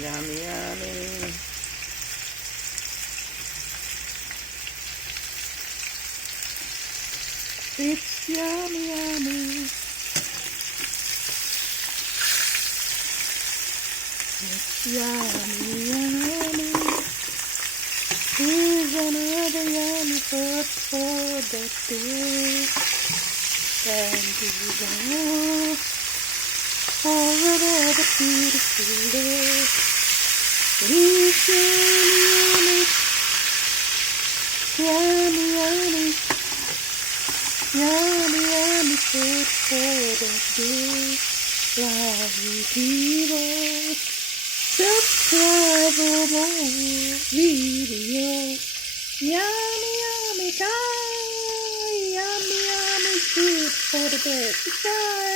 Yummy, yummy. It's yummy, yummy. It's yummy, yummy. Here's another yummy food for the day. Thank you, Lord, for another beautiful day. It's yummy, yummy. Yummy, yummy food for the day. Lovely people, subscribe for more videos. Yummy, yummy, yummy, yummy food for the day. Subscribe.